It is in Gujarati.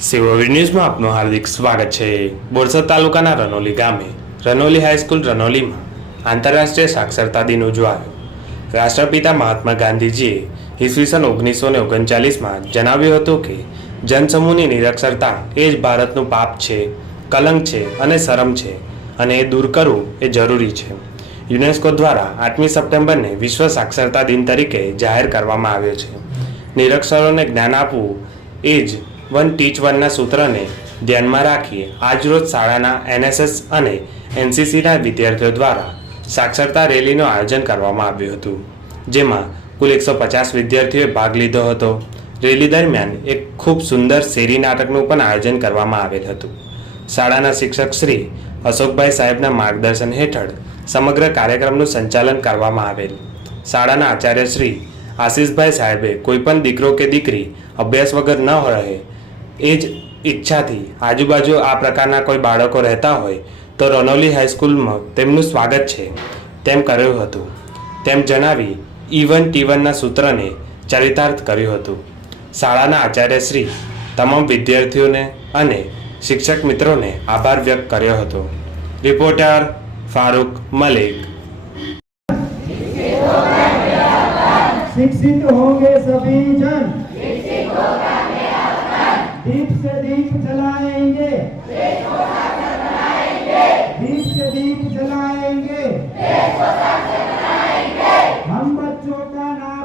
સિવોવી ન્યૂઝમાં આપનું હાર્દિક સ્વાગત છે. બોરસદ તાલુકાના રનોલી ગામે, રનોલી હાઈસ્કૂલ રનોલીમાં આંતરરાષ્ટ્રીય સાક્ષરતા દિન ઉજવાયો. રાષ્ટ્રપિતા મહાત્મા ગાંધીજીએ ઈસવીસન ઓગણીસો ને ઓગણચાલીસમાં જણાવ્યું હતું કે, જનસમૂહની નિરક્ષરતા એ જ ભારતનું પાપ છે, કલંક છે અને શરમ છે, અને એ દૂર કરવું એ જરૂરી છે. યુનેસ્કો દ્વારા આઠમી સપ્ટેમ્બરને વિશ્વ સાક્ષરતા દિન તરીકે જાહેર કરવામાં આવ્યો છે. નિરક્ષરોને જ્ઞાન આપવું એ જ વન ટીચ વનના સૂત્રને ધ્યાનમાં રાખી આજરોજ શાળાના એનએસએસ અને એનસીસીના વિદ્યાર્થીઓ દ્વારા સાક્ષરતા રેલીનું આયોજન કરવામાં આવ્યું હતું, જેમાં કુલ એકસો પચાસ વિદ્યાર્થીઓએ ભાગ લીધો હતો. રેલી દરમિયાન એક ખૂબ સુંદર શેરી નાટકનું પણ આયોજન કરવામાં આવેલ હતું. શાળાના શિક્ષક શ્રી અશોકભાઈ સાહેબના માર્ગદર્શન હેઠળ સમગ્ર કાર્યક્રમનું સંચાલન કરવામાં આવેલ. શાળાના આચાર્ય શ્રી આશીષભાઈ સાહેબે કોઈપણ દીકરો કે દીકરી અભ્યાસ વગર ન રહે એ જ ઈચ્છાથી આજુબાજુ આ પ્રકારના કોઈ બાળકો રહેતા હોય તો રનોલી હાઈસ્કૂલમાં તેમનું સ્વાગત છે તેમ કર્યું હતું તેમ જણાવી ઈવન ટીવનના સૂત્રને ચરિતાર્થ કર્યું હતું શાળાના આચાર્ય શ્રી તમામ વિદ્યાર્થીઓને અને શિક્ષક મિત્રોને આભાર વ્યક્ત કર્યો હતો રિપોર્ટર ફારૂક મલિક शिक्षित होंगे सभी जन दीप से दीप जलाएँगे। दीप से दीप जलाएँगे। हम बच्चों का नाम